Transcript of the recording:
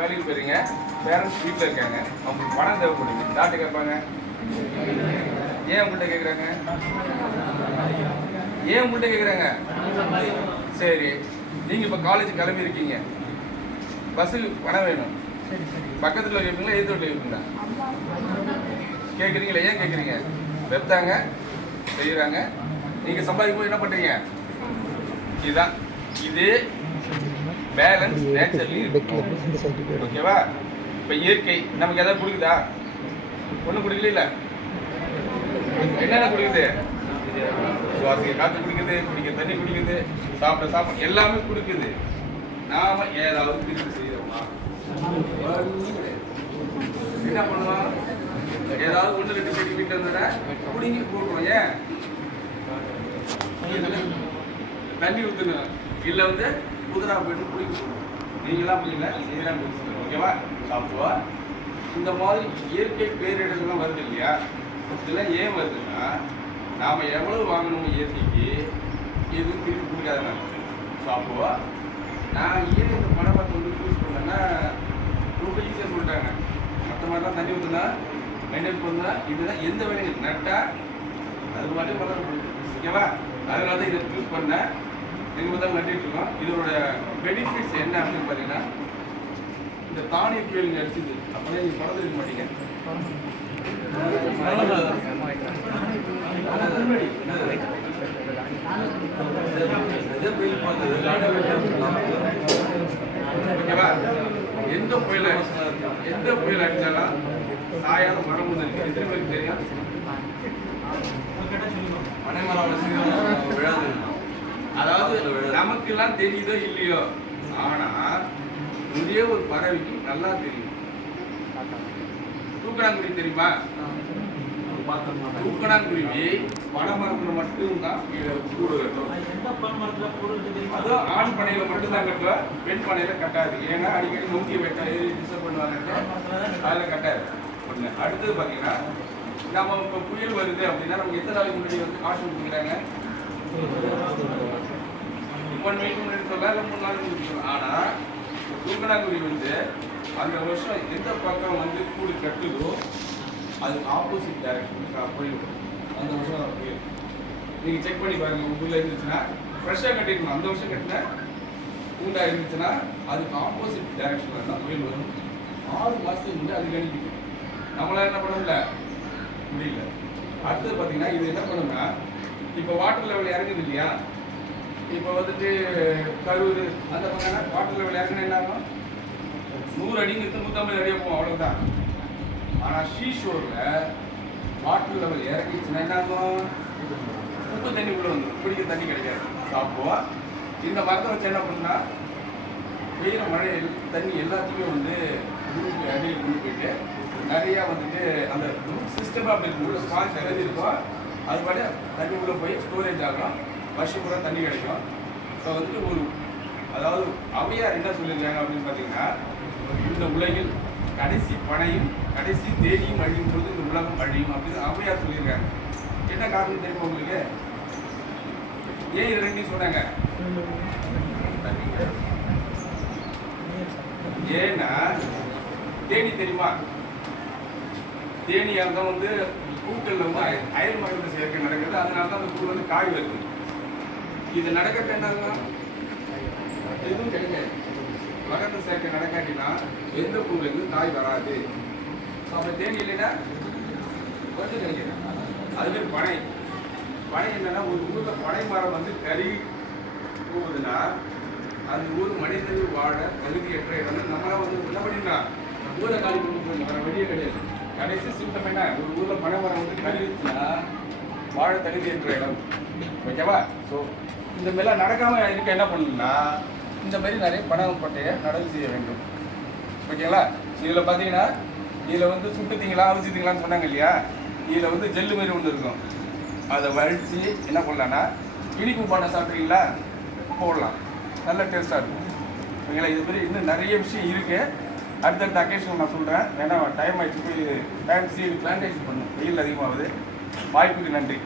வேலைக்கு போயிருங்க, பேரண்ட்ஸ் வீட்டில் இருக்காங்க, அவங்களுக்கு பணம் தேவைப்படுது. டாக்டர் கேட்பாங்க, ஏன் உங்கள்கிட்ட கேட்குறாங்க? ஏன் உங்கள்கிட்ட கேட்குறாங்க? சரி, நீங்கள் இப்போ காலேஜ் கிளம்பி இருக்கீங்க, பஸ்ஸுக்கு பணம் வேணும். பக்கத்தில் கேட்பீங்களா, எதிர்த்து வீட்டில் கேட்பீங்களா? கேட்குறீங்களா? ஏன் கேட்குறீங்க? வெத்தாங்க செய்கிறாங்க, நீங்கள் சம்பாதிக்கும் போது என்ன பண்ணுறீங்க? இதுதான் இது பேலன்ஸ் நேச்சுரலி. ஓகேவா? இப்போ இயற்கை நமக்கு எதாவது கொடுக்குதா? ஒன்றும் கொடுக்கல. என்னென்ன கொடுக்குது? சுவாசிக்க காற்று கொடுக்குது, குடிக்க தண்ணி குடிக்குது, சாப்பிட சாப்பிட எல்லாமே கொடுக்குது. நாம ஏதாவது திருப்பி செய்யறோமா? என்ன பண்ணுவோம்? ஏதாவது ஒன்று ரெண்டு பேட்டி வீட்டில் இருந்தா குடிங்க கொடுக்குறோம். ஏன்? தண்ணி ஊற்றணும், இல்லை வந்து குதிரா போயிட்டு குடிக்கணும். நீங்களாம் புரியல, செய்யலாம் புரிஞ்சுக்கணும். ஓகேவா? அப்போ இந்த மாதிரி இயற்கை பேரிடர்கள்லாம் வருது இல்லையா? இதெல்லாம் ஏன் வருதுன்னா, நாம் எவ்வளவு வாங்கணும் இயற்கைக்கு எதுவும் திருப்பி கொடுக்காத. ஸோ அப்போ நான் ஏன் இந்த பணத்தை வந்து யூஸ் பண்ணேன்னா, ரொம்ப ஈஸியாக சொல்லிட்டாங்க. மற்ற மாதிரிலாம் தண்ணி ஊற்றுனா மெயின்டைன் பண்ணா, இதுதான் எந்த வேலையும் நட்டா அது மட்டும் பண்ண. ஓகேவா? அதனால தான் இதை யூஸ் பண்ணேன். எங்கள் தான் நட்டிட்டு இருக்கோம். இதோட பெனிஃபிட்ஸ் என்ன அப்படின்னு பார்த்தீங்கன்னா, இந்த தானிய புயல் அடிச்சுது. அப்போதான் நீங்கள் படம் இருக்க மாட்டீங்க. ஓகேவா? எந்த புயல் அடிச்சாலும் சாயாத மரம் ஒன்று இருக்கு. எத்தனை பேருக்கு தெரியும்? அதாவது நமக்கெல்லாம் தெரியுதோ இல்லையோ, ஆனா ஒரே ஒரு பறவைக்கு நல்லா தெரியும். தூக்கணாங்குருவி தெரியுமா? தூக்கணாங்குருவி பனைமரத்துல மட்டும்தான் கூடு கட்டும். அதுவும் ஆண் பனையில மட்டும்தான் கட்டுவோம், பெண் பனையில கட்டாது. ஏன்னா அடிக்கடி நோக்கி வெட்ட டிஸ்டர்ப் பண்ணுவாங்க, அதில் கட்டாது. ஒன்று. அடுத்தது பார்த்தீங்கன்னா, நம்ம இப்போ புயல் வருது அப்படின்னா நமக்கு எத்தனை நாளைக்கு முன்னாடி வந்து காசு கொடுக்குறாங்க? 1 வீக் முன்னாடி சொல்லலாம், இல்லை 3 நாளைக்கு முன்னாடி சொல்லலாம். ஆனால் தூக்கணாங்குருவி வந்து அந்த வருஷம் எந்த பக்கம் வந்து கூடு கட்டுதோ அது ஆப்போசிட் டைரக்ஷன் போயிடும். அந்த வருஷம் புயல் நீங்கள் செக் பண்ணி பாருங்கள். உங்கள் ஊரில் இருந்துச்சுன்னா ஃப்ரெஷ்ஷாக கட்டிடணும். அந்த வருஷம் கட்டின கூண்டாக இருந்துச்சுன்னா அதுக்கு ஆப்போசிட் டைரக்ஷனில் தான் புயல் வரும். 6 மாதத்துக்கு முன்னாடி அது கணிக்குது. நம்மளால் என்ன பண்ண முடியல. அடுத்தது பார்த்தீங்கன்னா, இது என்ன பண்ணுன்னா, இப்போ வாட்டர் லெவல் இறங்குது இல்லையா? இப்போ வந்துட்டு கரூர் அந்த பக்கம் வாட்டர் லெவல் இறங்கினா என்ன ஆகும்? 100 அடிங்கிறது 150 அடியாக போகும், அவ்வளோதான். ஆனால் ஷீஷோரில் வாட்டர் லெவல் இறங்கிச்சுன்னா என்ன ஆகும்? உப்பு தண்ணி உள்ள வந்துடும், குடிக்க தண்ணி கிடைக்காது. அப்போ இந்த மரத்தை வச்சு என்ன பண்ணுன்னா, பெய்கிற மழை தண்ணி எல்லாத்தையுமே வந்து பூமிக்கு அடியில் கொண்டு போயிட்டு நிறையா வந்துட்டு அந்த ரூட் சிஸ்டமாக அப்படி இருக்கும். உள்ள ஸ்பான்ஸ் எழுதி இருக்கும், அது பாட்டு தண்ணி உள்ளே போய் ஸ்டோரேஜ் ஆகும், வருஷம் பூரா தண்ணி கிடைக்கும். ஸோ வந்துட்டு ஒரு அதாவது அவையார் என்ன சொல்லியிருக்காங்க அப்படின்னு பார்த்தீங்கன்னா, இந்த உலகில் கடைசி பனையும் கடைசி தேதியும் அழியும் போது இந்த உலகம் அழியும் அப்படின்னு அவையார் சொல்லியிருக்காங்க. என்ன காரணம் தெரியுமா உங்களுக்கு? ஏன் இது ரெண்டையும் சொன்னாங்க? ஏன்னா தேனி தெரியுமா? தேனியாக தான் வந்து பூக்களில் வந்து அயல் மரத்தை சேர்க்கை நடக்குது. அதனால தான் அந்த பூ வந்து காய் வருது. இது நடக்கிறது என்னங்க? எதுவும் கிடைக்காது. மரத்தை சேர்க்கை நடக்காட்டினா எந்த பூவிலிருந்து காய் வராது. அப்போ தேனி இல்லைன்னா கொஞ்சம் கிடைக்கிறது. அதுமாதிரி பனை என்னன்னா, ஒரு ஊரில் பனை மரம் வந்து கருகி போகுதுன்னா அந்த ஊர் மனிதர்கள் வாழ தகுதியற்ற இடம். நம்மளாம் வந்து என்ன பண்ணினா ஊரை காலி கொண்டு போகணும், வேற வெளியே கிடையாது. கடைசி சிம்டம் என்ன? ஒரு ஊரில் பனை மரம் வந்து கருகிச்சுன்னா வாழ தகுதியற்ற இடம். ஓகேவா? ஸோ இந்த மாதிரிலாம் நடக்காமல் இருக்க என்ன பண்ணணும்னா, இந்த மாதிரி நிறைய பனைப்பட்டையை நடவு செய்ய வேண்டும். ஓகேங்களா? இதில் பார்த்தீங்கன்னா, இதில் வந்து சுட்டுத்தீங்களா அவிச்சுத்தீங்களான்னு சொன்னாங்க இல்லையா? இதில் வந்து ஜெல்லு மாரி ஒன்று இருக்கும். அதை வழித்து என்ன பண்ணலான்னா, இனிப்பு பானை சாப்பிட்றீங்களா போடலாம், நல்ல டேஸ்ட்டாக இருக்கும். ஓகேங்களா? இது மாதிரி இன்னும் நிறைய விஷயம் இருக்குது. அடுத்தடுத்த அக்கேஷன் நான் சொல்கிறேன். ஏன்னா டைம் ஆகிடுச்சு, போய் டைம் சீடு பிளான்டேஷன் பண்ணணும். வெயில் அதிகமாகுது. வாய்ப்புக்கு நன்றி.